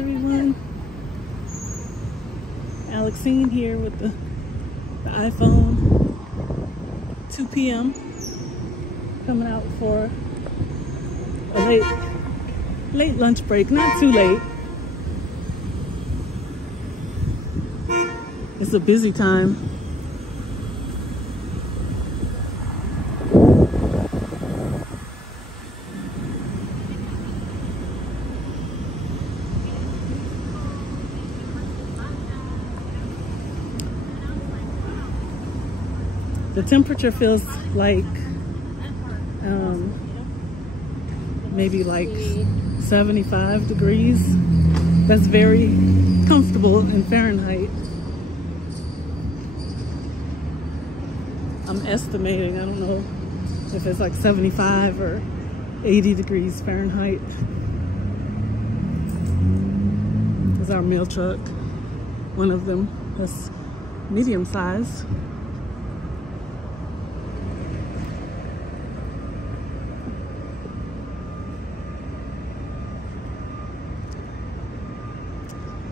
everyone. Alexine here with the iPhone. 2 p.m. Coming out for a late lunch break. Not too late. It's a busy time. The temperature feels like maybe like 75 degrees. That's very comfortable in Fahrenheit. I'm estimating, I don't know if it's like 75 or 80 degrees Fahrenheit. This is our meal truck. One of them that's medium size.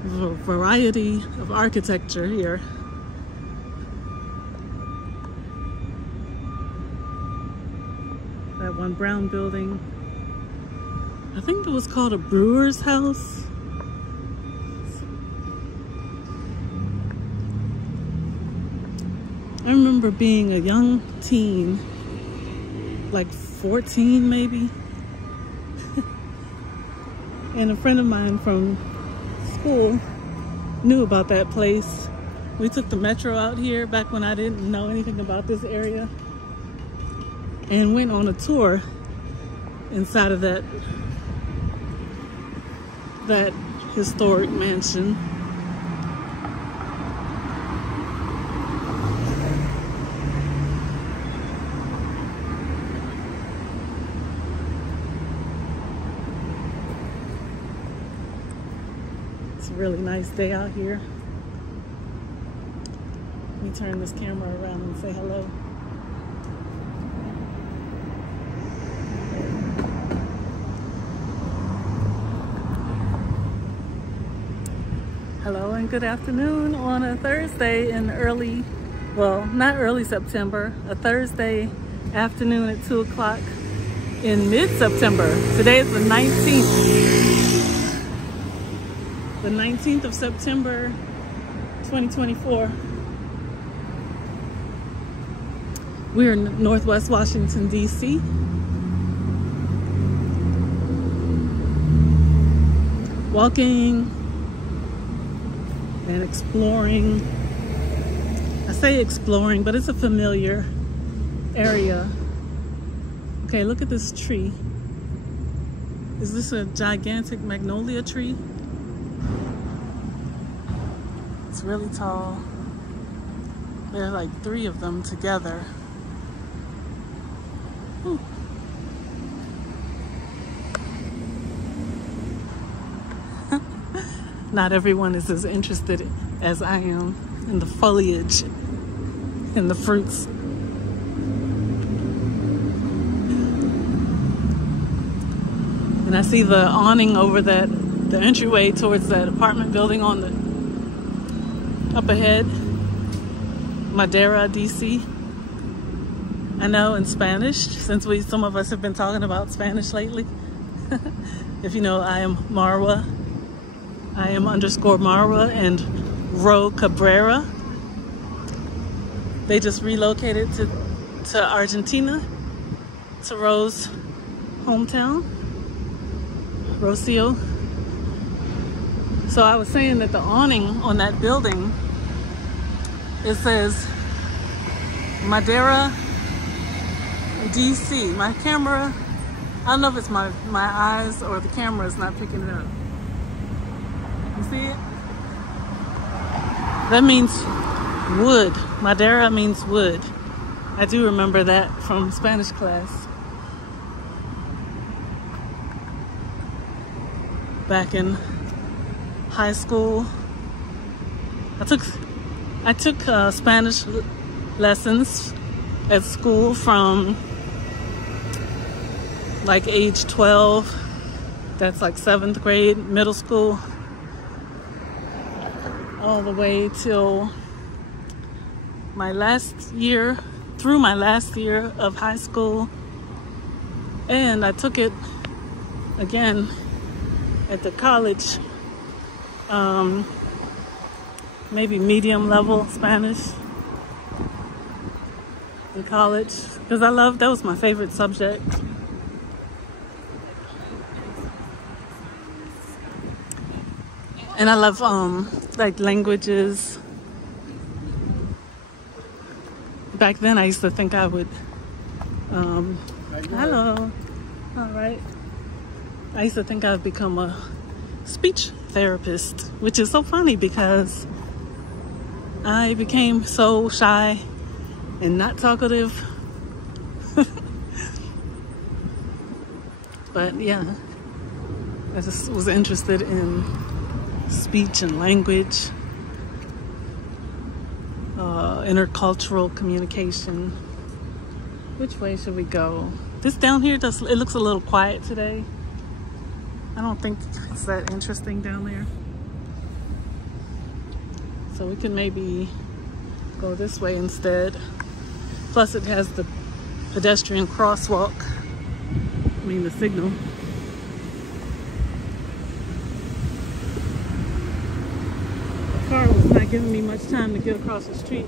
There's a variety of architecture here. That one brown building, I think it was called a brewer's house. I remember being a young teen, like 14 maybe, and a friend of mine from school knew about that place. We took the metro out here back when I didn't know anything about this area and went on a tour inside of that historic mansion. It's a really nice day out here. Let me turn this camera around and say hello. Hello and good afternoon on a Thursday in early, well, not early September, a Thursday afternoon at 2 o'clock in mid-September. Today is the 19th. The 19th of September, 2024. We're in Northwest Washington, D.C. Walking and exploring. I say exploring, but it's a familiar area. Okay, look at this tree. Is this a gigantic magnolia tree? It's really tall. There are like 3 of them together. Ooh. Not everyone is as interested as I am in the foliage and the fruits. And I see the awning over the entryway towards that apartment building on the up ahead. Madeira, DC. I know in Spanish, since some of us have been talking about Spanish lately. If you know, I am Marwa. I am _Marwa and Ro Cabrera. They just relocated to Argentina, to Ro's hometown, Rocio. So I was saying that the awning on that building, it says Madeira, DC. My camera, I don't know if it's my eyes or the camera is not picking it up. You see it? That means wood. Madeira means wood. I do remember that from Spanish class. Back in high school. I took Spanish lessons at school from like age 12. That's like 7th grade, middle school, all the way till my last year, through my last year of high school. And I took it again at the college, maybe medium level Spanish in college, because that was my favorite subject. And I love like languages. Back then I used to think I would, hello, all right. I used to think I would become a speech therapist, which is so funny because I became so shy and not talkative. But yeah, I just was interested in speech and language, intercultural communication. Which way should we go? This down here, it looks a little quiet today. I don't think it's that interesting down there. So we can maybe go this way instead. Plus it has the pedestrian crosswalk. I mean the signal. The car was not giving me much time to get across the street.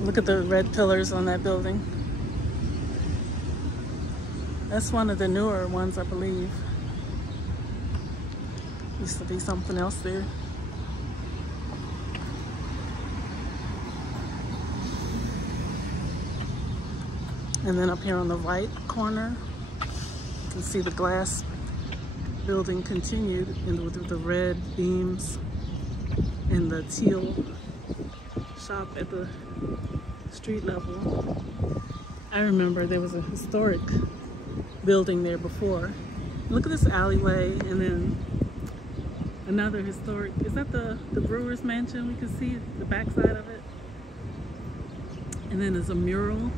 Look at the red pillars on that building. That's one of the newer ones, I believe. Used to be something else there. And then up here on the right corner, you can see the glass building continued with the red beams and the teal shop at the street level. I remember there was a historic building there before. Look at this alleyway, and then another historic, is that the Brewer's Mansion? We can see the backside of it. And then there's a mural,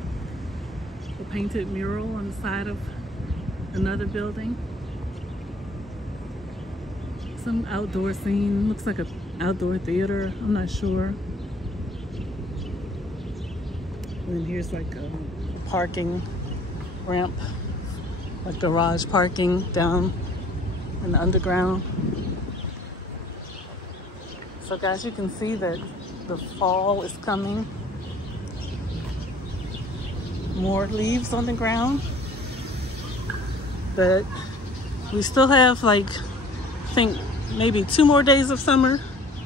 a painted mural on the side of another building. Some outdoor scene, looks like an outdoor theater, I'm not sure. And then here's like a parking ramp, like garage parking down in the underground. So guys, you can see that the fall is coming. More leaves on the ground. But we still have like, I think maybe 2 more days of summer.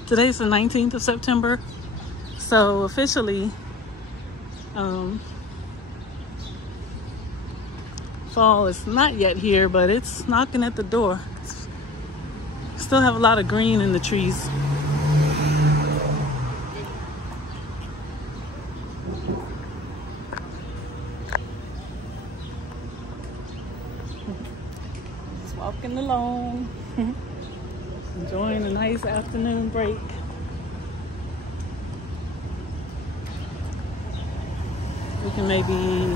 Today's the 19th of September. So officially, fall is not yet here, but it's knocking at the door. Still have a lot of green in the trees. Just walking along, enjoying a nice afternoon break. We can maybe,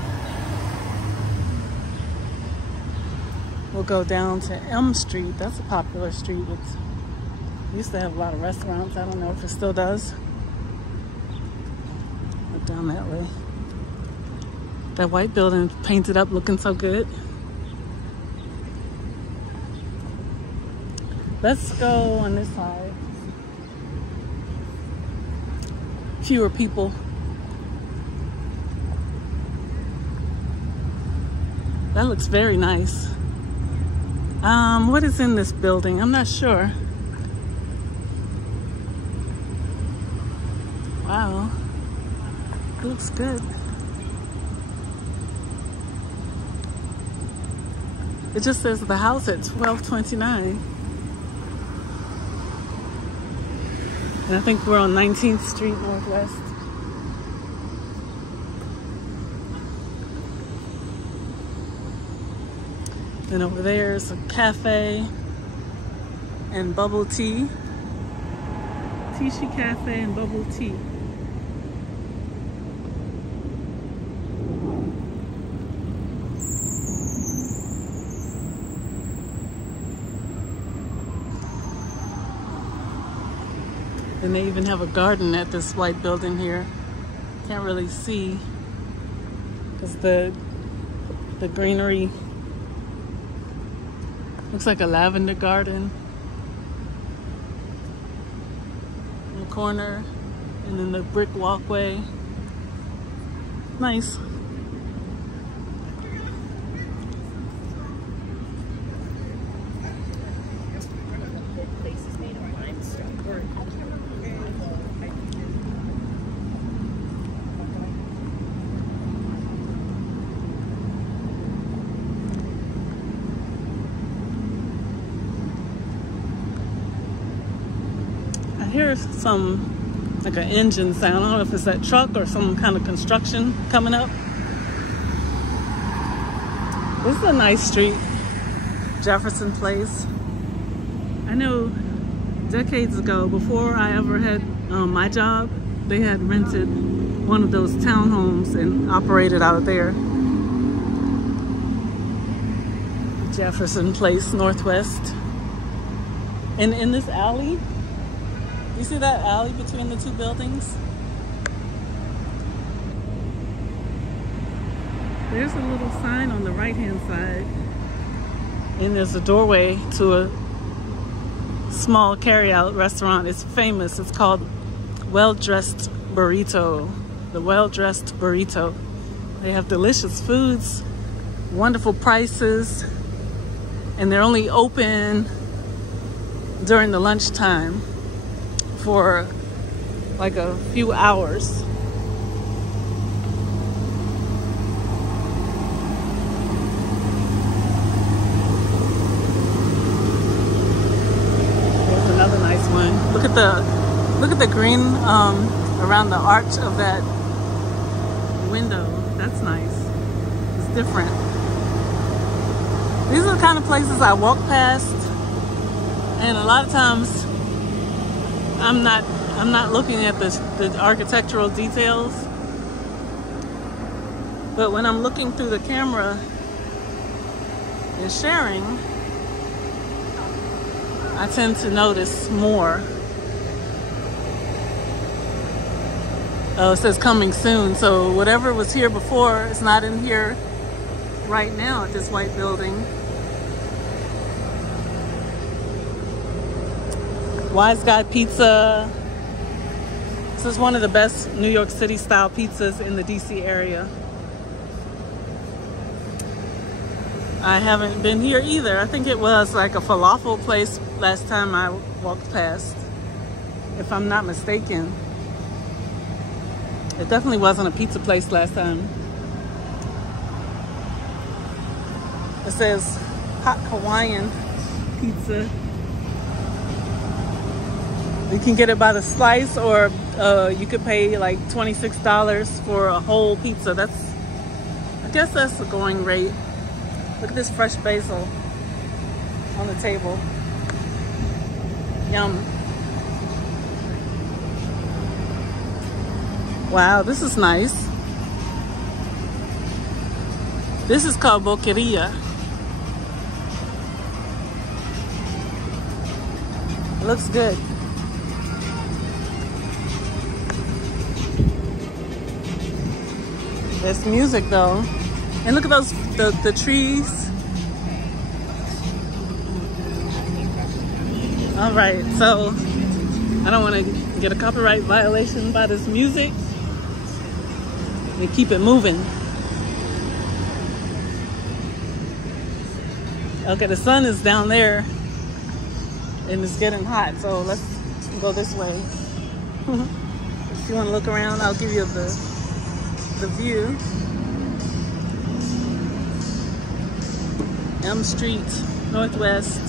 we'll go down to M Street. That's a popular street. It used to have a lot of restaurants. I don't know if it still does. Look down that way. That white building painted up, looking so good. Let's go on this side. Fewer people. That looks very nice. What is in this building? I'm not sure. Wow. It looks good. It just says the house at 1229. And I think we're on 19th Street Northwest. And over there is a cafe and bubble tea. Tishi Cafe and bubble tea. And they even have a garden at this white building here. Can't really see because the greenery looks like a lavender garden in the corner, and then the brick walkway. Nice. I hear some, like an engine sound. I don't know if it's that truck or some kind of construction coming up. This is a nice street, Jefferson Place. I know decades ago, before I ever had my job, they had rented one of those townhomes and operated out of there. Jefferson Place, Northwest. And in this alley, you see that alley between the two buildings? There's a little sign on the right-hand side, and there's a doorway to a small carry-out restaurant. It's famous. It's called Well-Dressed Burrito. The Well-Dressed Burrito. They have delicious foods, wonderful prices, and they're only open during the lunchtime for like a few hours. There's another nice one. Look at the green around the arch of that window. That's nice. It's different. These are the kind of places I walk past, and a lot of times I'm not looking at the architectural details, but when I'm looking through the camera and sharing, I tend to notice more. Oh, it says coming soon, so whatever was here before is not in here right now at this white building. Wise Guy Pizza. This is one of the best New York City style pizzas in the DC area. I haven't been here either. I think it was like a falafel place last time I walked past, if I'm not mistaken. It definitely wasn't a pizza place last time. It says hot Hawaiian pizza. You can get it by the slice, or you could pay like $26 for a whole pizza. I guess that's the going rate. Look at this fresh basil on the table. Yum. Wow, this is nice. This is called Boqueria. It looks good. There's music though. And look at those, the trees. All right, so I don't want to get a copyright violation by this music. We keep it moving. Okay, the sun is down there and it's getting hot, so let's go this way. If you want to look around, I'll give you the view. Elm Street, Northwest.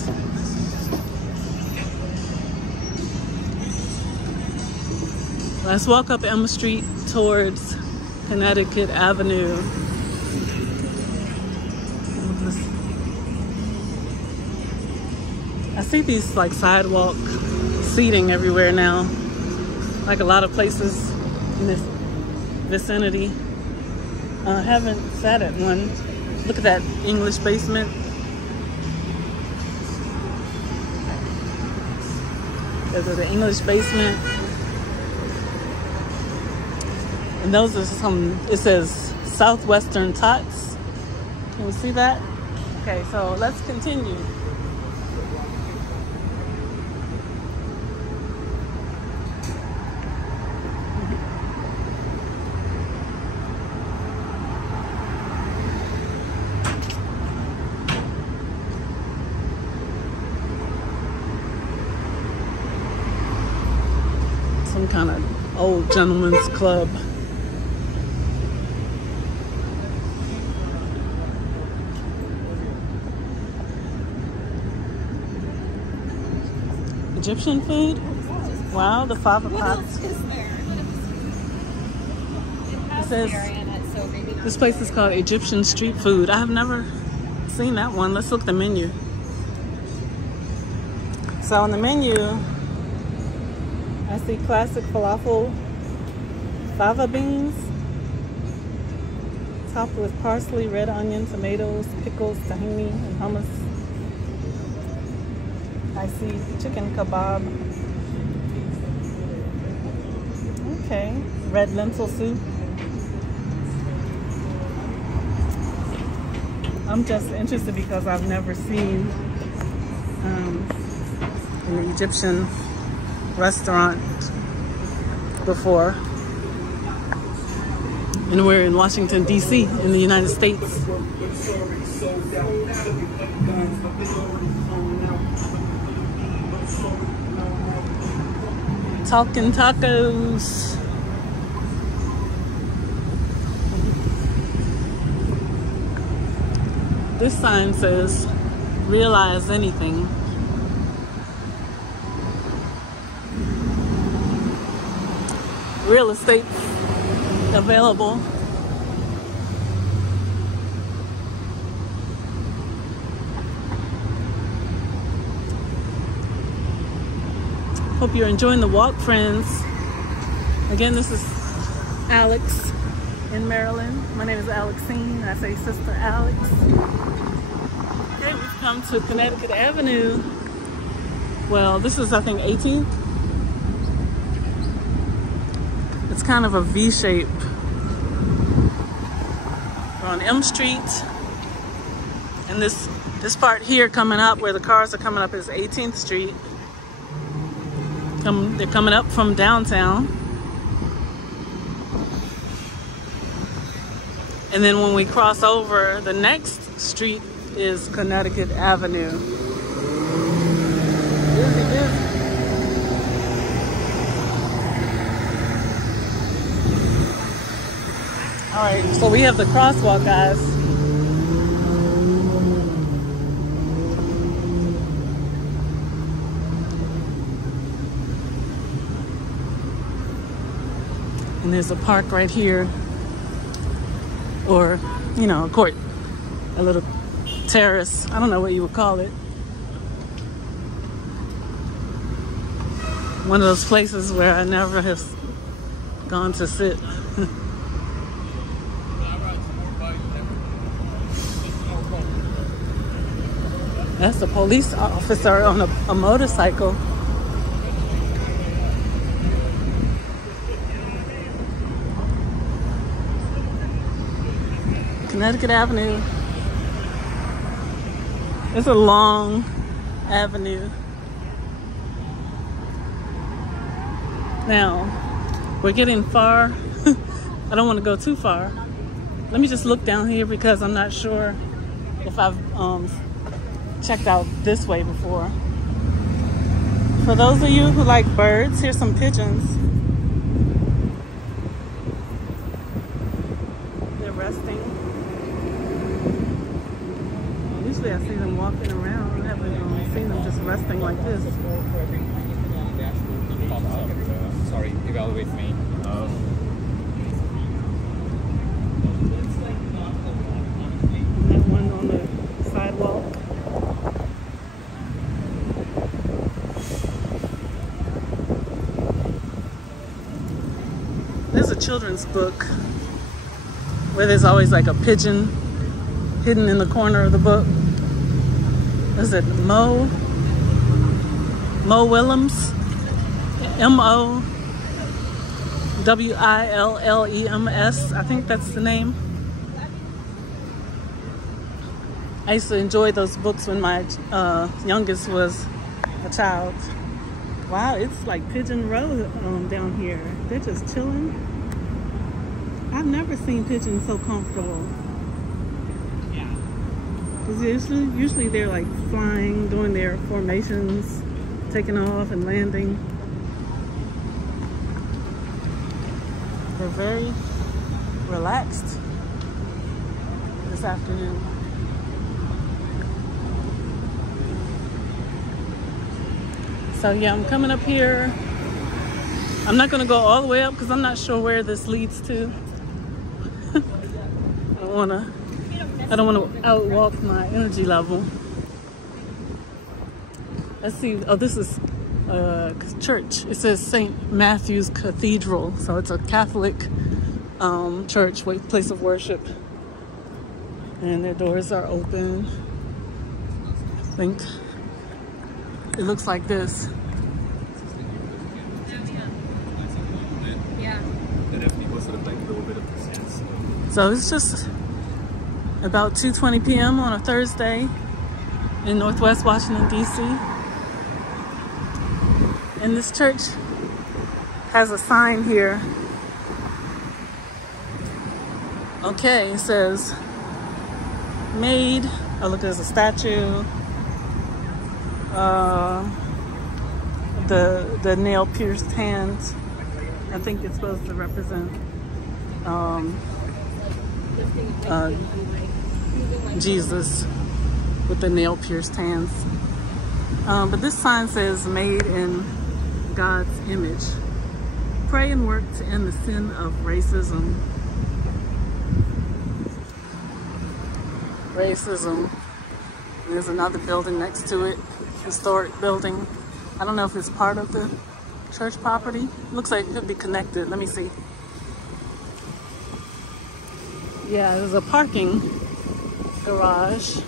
Let's walk up Elm Street towards Connecticut Avenue. I see these like sidewalk seating everywhere now, like a lot of places in this vicinity. I haven't sat at one. Look at that English basement. There's the English basement. And those are some, it says Southwestern Tots. Can we see that? Okay, so let's continue. Some kind of old gentleman's club. Egyptian food? Wow, the fava pots. It says this place is called Egyptian Street Food. I have never seen that one. Let's look at the menu. So on the menu, I see classic falafel fava beans, topped with parsley, red onion, tomatoes, pickles, tahini, and hummus. I see chicken kebab. Okay, red lentil soup. I'm just interested because I've never seen an Egyptian restaurant before. And we're in Washington, D.C. in the United States. Talking tacos. This sign says, realize anything. Real estate available. Hope you're enjoying the walk, friends. Again, this is Alex in Maryland. My name is Alexine. I say Sister Alex. Okay, we've come to Connecticut Avenue. Well, this is, I think, 18th. It's kind of a V shape. We're on M Street. And this part here coming up, where the cars are coming up, is 18th Street. They're coming up from downtown. And then when we cross over, the next street is Connecticut Avenue. Busy, busy. All right, so we have the crosswalk, guys. And there's a park right here, or, you know, a court, a little terrace. I don't know what you would call it. One of those places where I never have gone to sit. That's a police officer on a motorcycle. Connecticut Avenue. It's a long avenue. Now, we're getting far. I don't want to go too far. Let me just look down here because I'm not sure if I've checked out this way before. For those of you who like birds, here's some pigeons. They're resting. Usually I see them walking around. I haven't seen them just resting like this. Sorry, evaluate me. That one on the sidewalk. There's a children's book where there's always like a pigeon hidden in the corner of the book. Is it Mo Willems? M-O Willems. I think that's the name. I used to enjoy those books when my youngest was a child. Wow, it's like Pigeon Road down here. They're just chilling. I've never seen pigeons so comfortable. Yeah. Because usually they're like flying, doing their formations, taking off and landing. They're very relaxed this afternoon. So yeah, I'm coming up here. I'm not gonna go all the way up because I'm not sure where this leads to. I don't wanna outwalk my energy level. Let's see. Oh, this is church. It says St. Matthew's Cathedral, so it's a Catholic church, place of worship, and their doors are open. I think it looks like this. So it's just about 2:20 p.m. on a Thursday in Northwest Washington, D.C. And this church has a sign here. Okay, it says made. Oh, look, there's a statue. The nail pierced hands. I think it's supposed to represent Jesus with the nail pierced hands. But this sign says made in God's image. Pray and work to end the sin of racism. Racism. There's another building next to it, historic building. I don't know if it's part of the church property. Looks like it could be connected. Let me see. Yeah, there's a parking garage.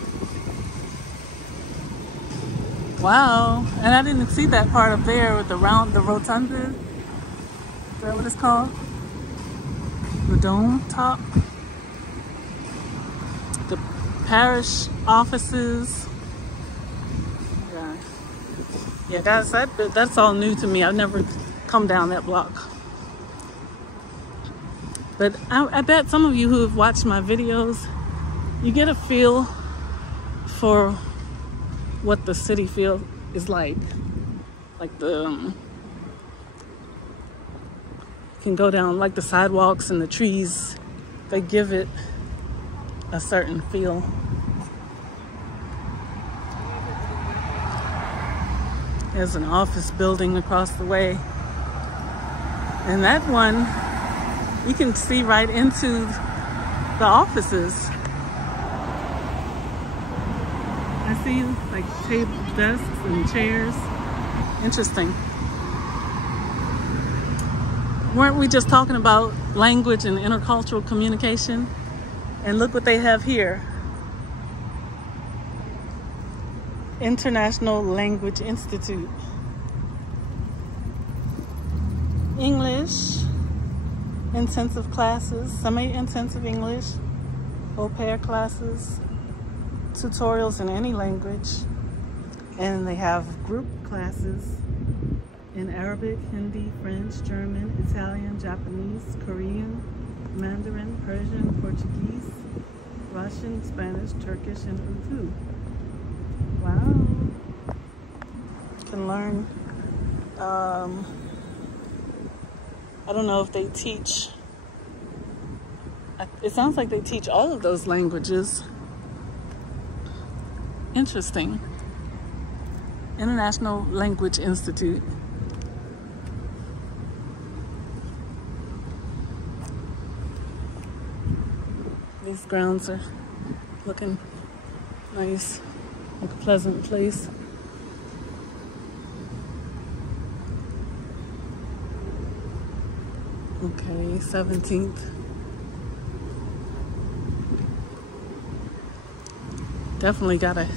Wow, and I didn't see that part up there with the rotunda. Is that what it's called? The dome top. The parish offices. Yeah, guys, that's all new to me. I've never come down that block. But I bet some of you who have watched my videos, you get a feel for what the city feel is like. Like you can go down like the sidewalks and the trees. They give it a certain feel. There's an office building across the way. And that one, you can see right into the offices. I see like desks and chairs. Interesting. Weren't we just talking about language and intercultural communication? And look what they have here. International Language Institute. English, intensive classes, semi-intensive English, au pair classes, tutorials in any language, and they have group classes in Arabic, Hindi, French, German, Italian, Japanese, Korean, Mandarin, Persian, Portuguese, Russian, Spanish, Turkish, and Urdu. Wow. You can learn. I don't know if they teach. It sounds like they teach all of those languages. Interesting. International Language Institute. These grounds are looking nice, like a pleasant place. Okay, 17th. Definitely gotta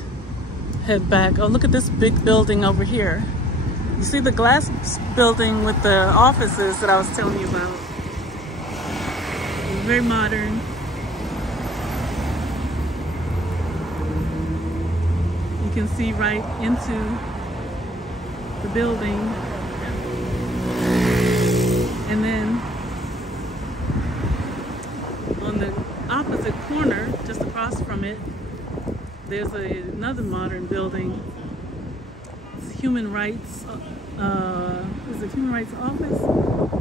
head back. Oh, look at this big building over here. You see the glass building with the offices that I was telling you about? very modern. You can see right into the building. And then on the opposite corner, just across from it, there's another modern building. It's Human Rights, is it Human Rights Office?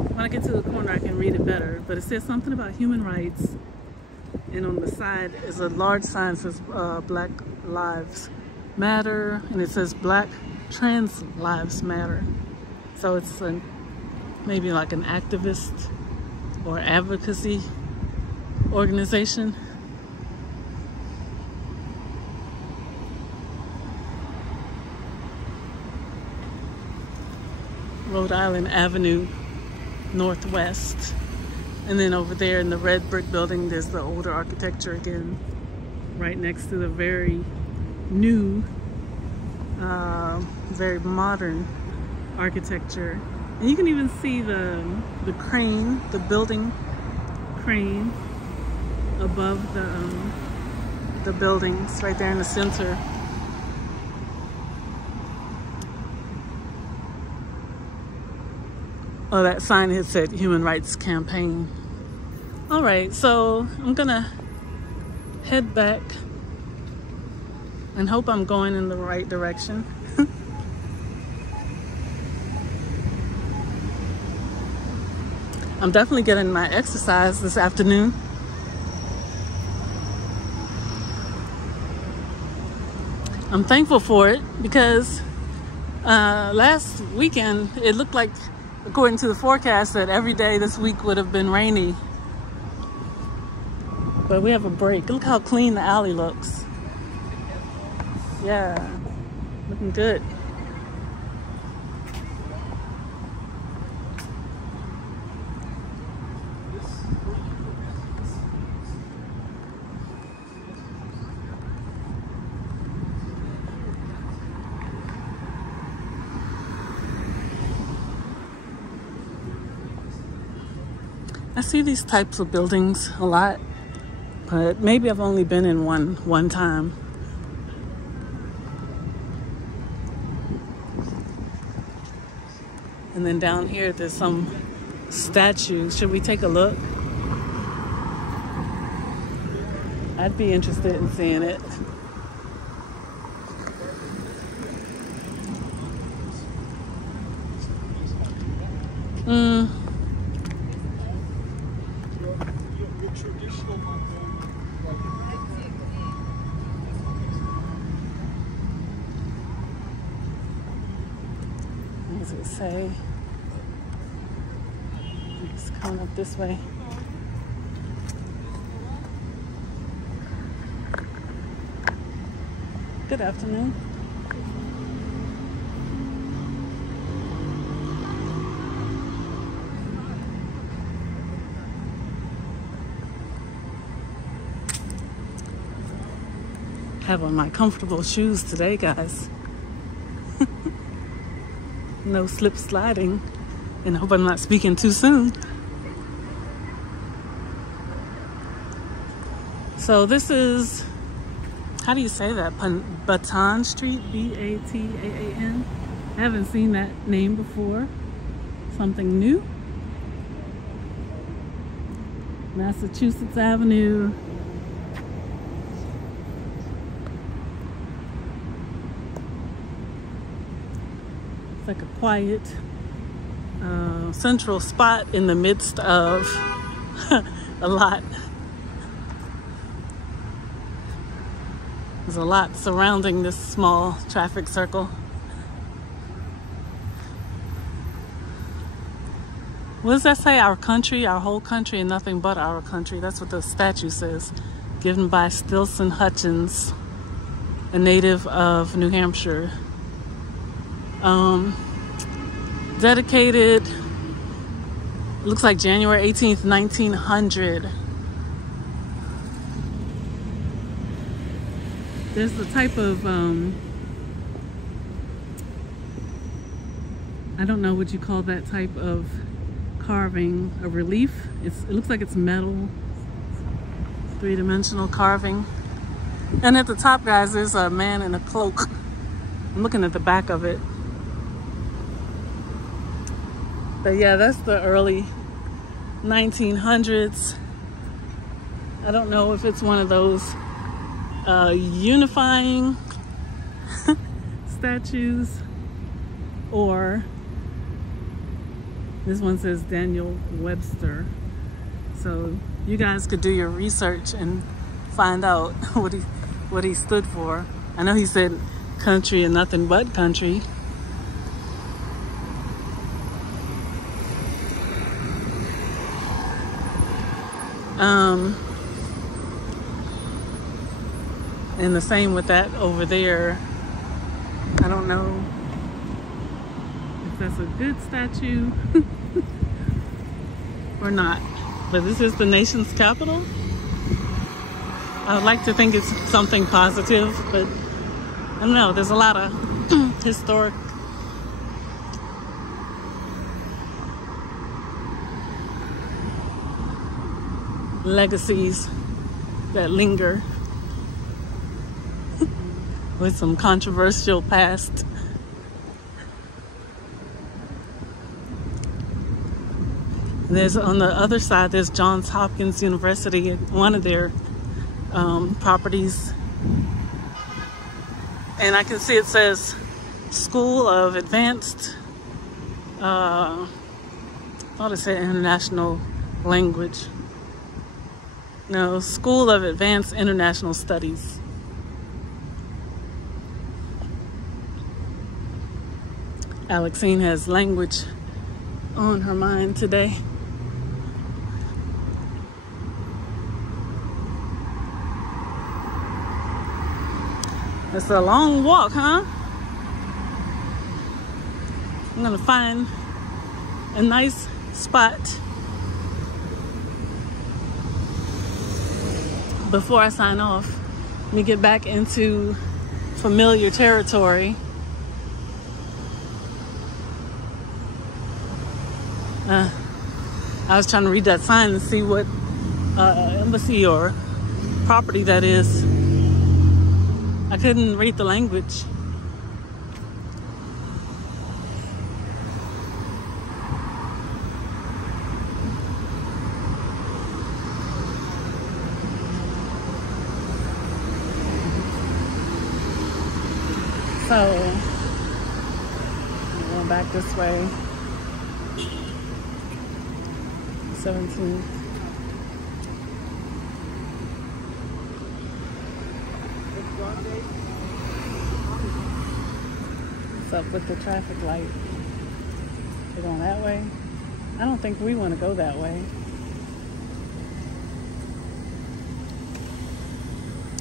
When I get to the corner, I can read it better, but it says something about human rights. And on the side is a large sign that says Black Lives Matter, and it says Black Trans Lives Matter. So it's maybe like an activist or advocacy organization. Rhode Island Avenue Northwest. And then over there in the red brick building, there's the older architecture again, right next to the very new, very modern architecture. And you can even see the crane, the building crane above the buildings right there in the center. Oh, that sign had said Human Rights Campaign. All right, so I'm gonna head back and hope I'm going in the right direction. I'm definitely getting my exercise this afternoon. I'm thankful for it because last weekend it looked like, according to the forecast, that every day this week would have been rainy. But we have a break. Look how clean the alley looks. Yeah, looking good. I see these types of buildings a lot, but maybe I've only been in one time. And then down here, there's some statues. Should we take a look? I'd be interested in seeing it. What does it say? It's coming up this way. Good afternoon. Have on my comfortable shoes today, guys. No slip sliding, and I hope I'm not speaking too soon. So this is, how do you say that? Baton Street, B-A-T-A-A-N. I haven't seen that name before. Something new. Massachusetts Avenue. Like a quiet central spot in the midst of a lot. There's a lot surrounding this small traffic circle. What does that say? Our country, our whole country, and nothing but our country. That's what the statue says. Given by Stilson Hutchins, a native of New Hampshire. Dedicated, looks like January 18th, 1900. There's the type of, I don't know what you call that type of carving, a relief. It looks like it's metal, Three-dimensional carving. And at the top, guys, there's a man in a cloak. I'm looking at the back of it. But yeah, that's the early 1900s. I don't know if it's one of those unifying statues, or this one says Daniel Webster. So you guys could do your research and find out what he stood for. I know he said country and nothing but country. And the same with that over there. I don't know if that's a good statue or not, but this is the nation's capital. I would like to think it's something positive, but I don't know. There's a lot of historic legacies that linger with some controversial past. There's on the other side, there's Johns Hopkins University, one of their properties. And I can see it says School of Advanced, I thought it said International Language. No, School of Advanced International Studies. Alexine has language on her mind today. It's a long walk, huh? I'm gonna find a nice spot before I sign off. Let me get back into familiar territory. I was trying to read that sign and see what embassy or property that is. I couldn't read the language. So, I'm going back this way. 17th. What's up with the traffic light? They going that way? I don't think we want to go that way.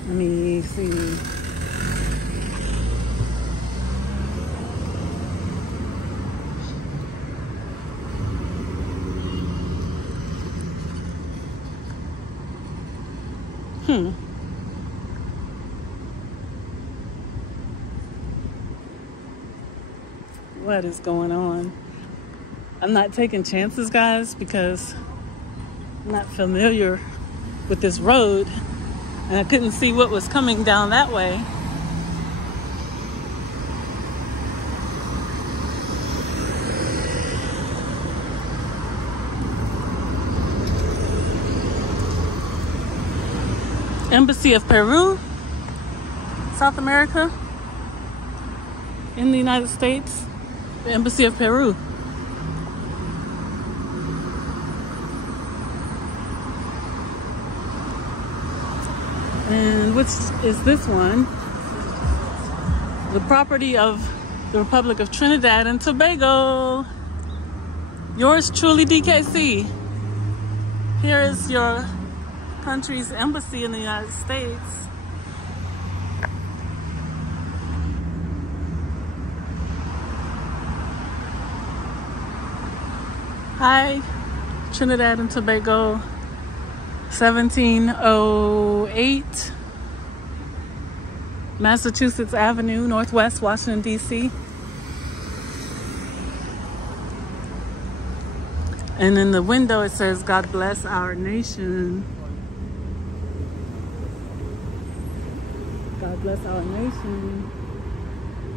Let me see. What is going on? I'm not taking chances, guys, because I'm not familiar with this road and I couldn't see what was coming down that way. Embassy of Peru, South America, in the United States, the Embassy of Peru. And which is this one? The property of the Republic of Trinidad and Tobago. Yours truly, DKC. Here is your country's embassy in the United States. Hi, Trinidad and Tobago, 1708 Massachusetts Avenue, Northwest, Washington, D.C. And in the window it says, God bless our nation. God bless our nation.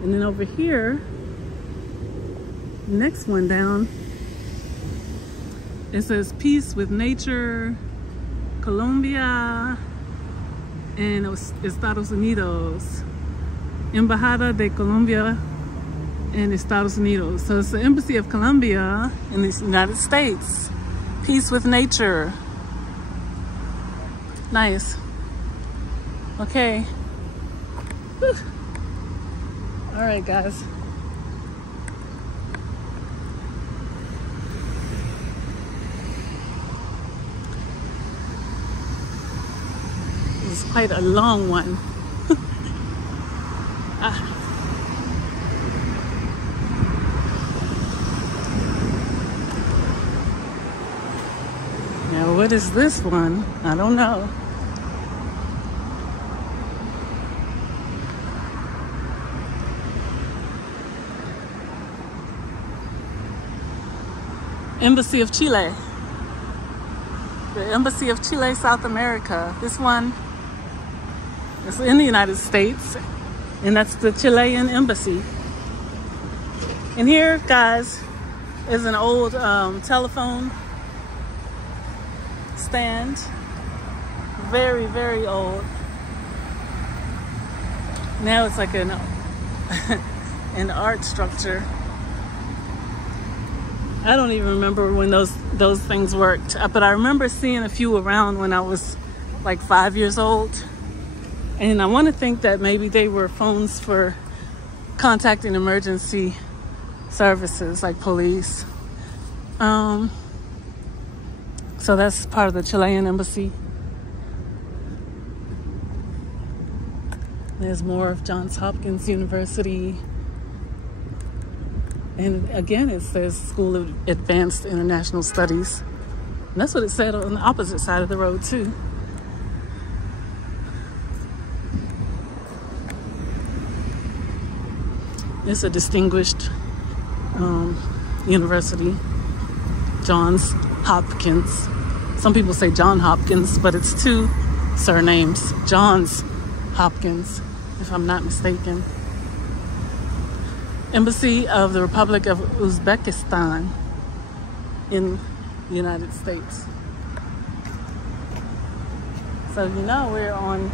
And then over here, next one down, it says peace with nature, Colombia, and Estados Unidos. Embajada de Colombia and Estados Unidos. So it's the Embassy of Colombia in the United States. Peace with nature. Nice. Okay. Whew. All right, guys. It's quite a long one. Now, what is this one? I don't know. Embassy of Chile. The Embassy of Chile, South America. This one is in the United States, and that's the Chilean Embassy. And here, guys, is an old telephone stand. Very, very old. Now it's like an art structure. I don't even remember when those things worked, but I remember seeing a few around when I was like 5 years old. And I want to think that maybe they were phones for contacting emergency services like police. So that's part of the Chilean embassy. There's more of Johns Hopkins University. And again, it says School of Advanced International Studies. And that's what it said on the opposite side of the road, too. It's a distinguished university, Johns Hopkins. Some people say John Hopkins, but it's two surnames, Johns Hopkins, if I'm not mistaken. Embassy of the Republic of Uzbekistan in the United States. So you know we're on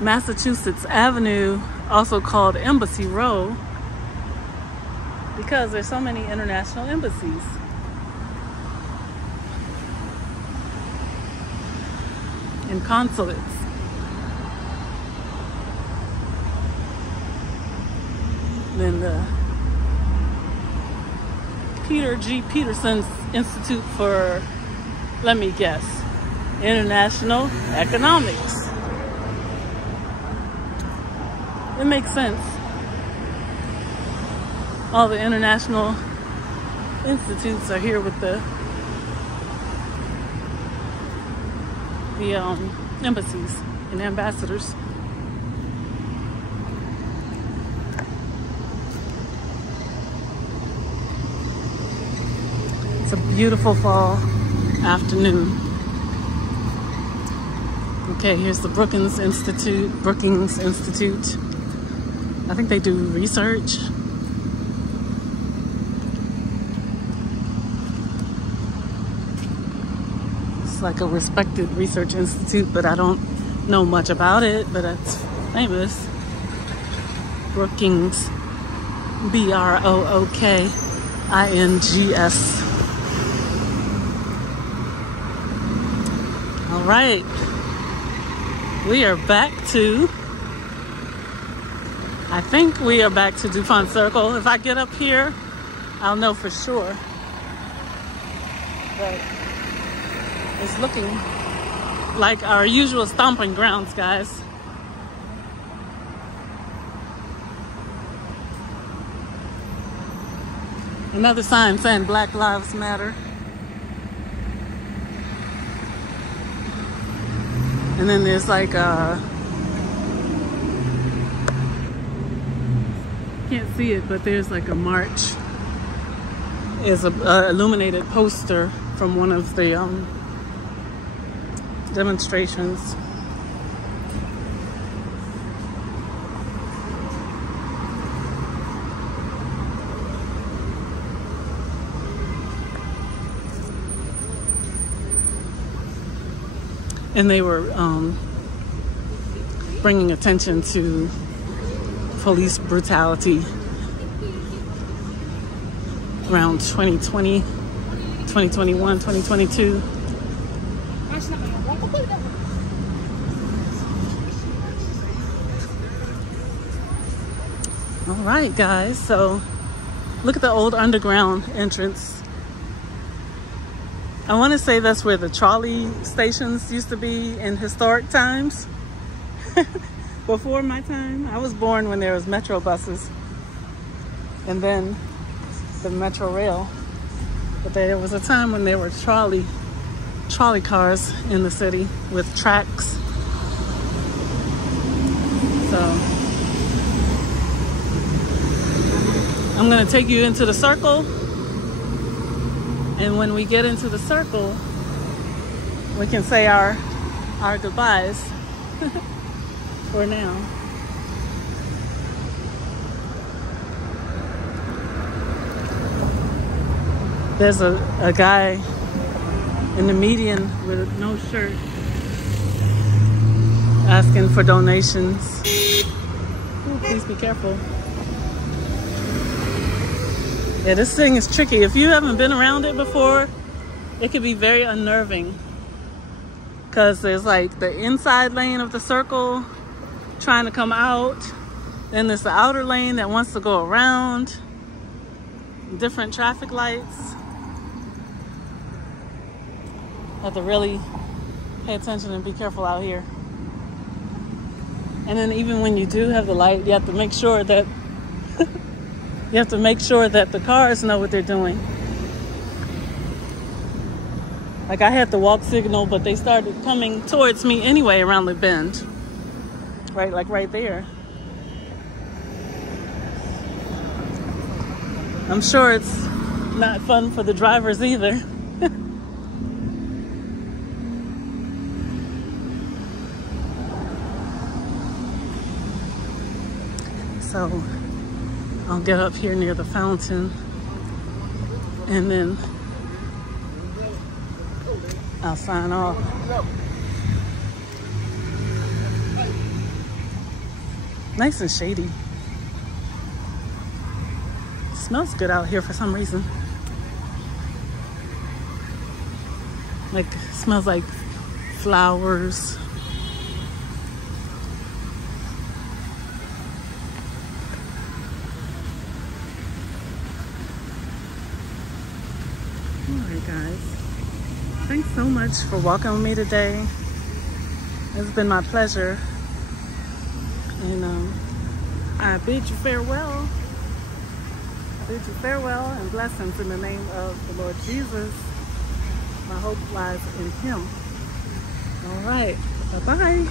Massachusetts Avenue, also called Embassy Row, because there's so many international embassies. And consulates. Then the Peter G. Peterson's Institute for, let me guess, International Economics. It makes sense. All the international institutes are here with the embassies and ambassadors. It's a beautiful fall afternoon. Okay, here's the Brookings Institute. I think they do research. It's like a respected research institute, but I don't know much about it, but it's famous. Brookings, Brookings. All right, we are back to, I think we are back to Dupont Circle. If I get up here, I'll know for sure. But it's looking like our usual stomping grounds, guys. Another sign saying Black Lives Matter. And then there's like can't see it, but there's like a march. Is a illuminated poster from one of the demonstrations. and they were bringing attention to police brutality around 2020, 2021, 2022. All right, guys, so look at the old underground entrance. I want to say that's where the trolley stations used to be in historic times. Before my time, I was born when there was metro buses and then the metro rail. But there was a time when there were trolley cars in the city with tracks. So I'm gonna take you into the circle, and when we get into the circle, we can say our goodbyes for now. There's a guy in the median with no shirt asking for donations. Ooh, please be careful. Yeah, this thing is tricky. If you haven't been around it before, it can be very unnerving, because there's like the inside lane of the circle trying to come out, then there's the outer lane that wants to go around, different traffic lights. Have to really pay attention and be careful out here. And then even when you do have the light, you have to make sure that the cars know what they're doing. Like, I had the walk signal, but they started coming towards me anyway around the bend. Right, like right there. I'm sure it's not fun for the drivers either. So I'll get up here near the fountain and then I'll sign off. Nice and shady. It smells good out here for some reason. Like, it smells like flowers. Alright, guys, thanks so much for walking with me today. It's been my pleasure, and I bid you farewell. I bid you farewell and blessings in the name of the Lord Jesus. My hope lies in him. Alright, bye-bye.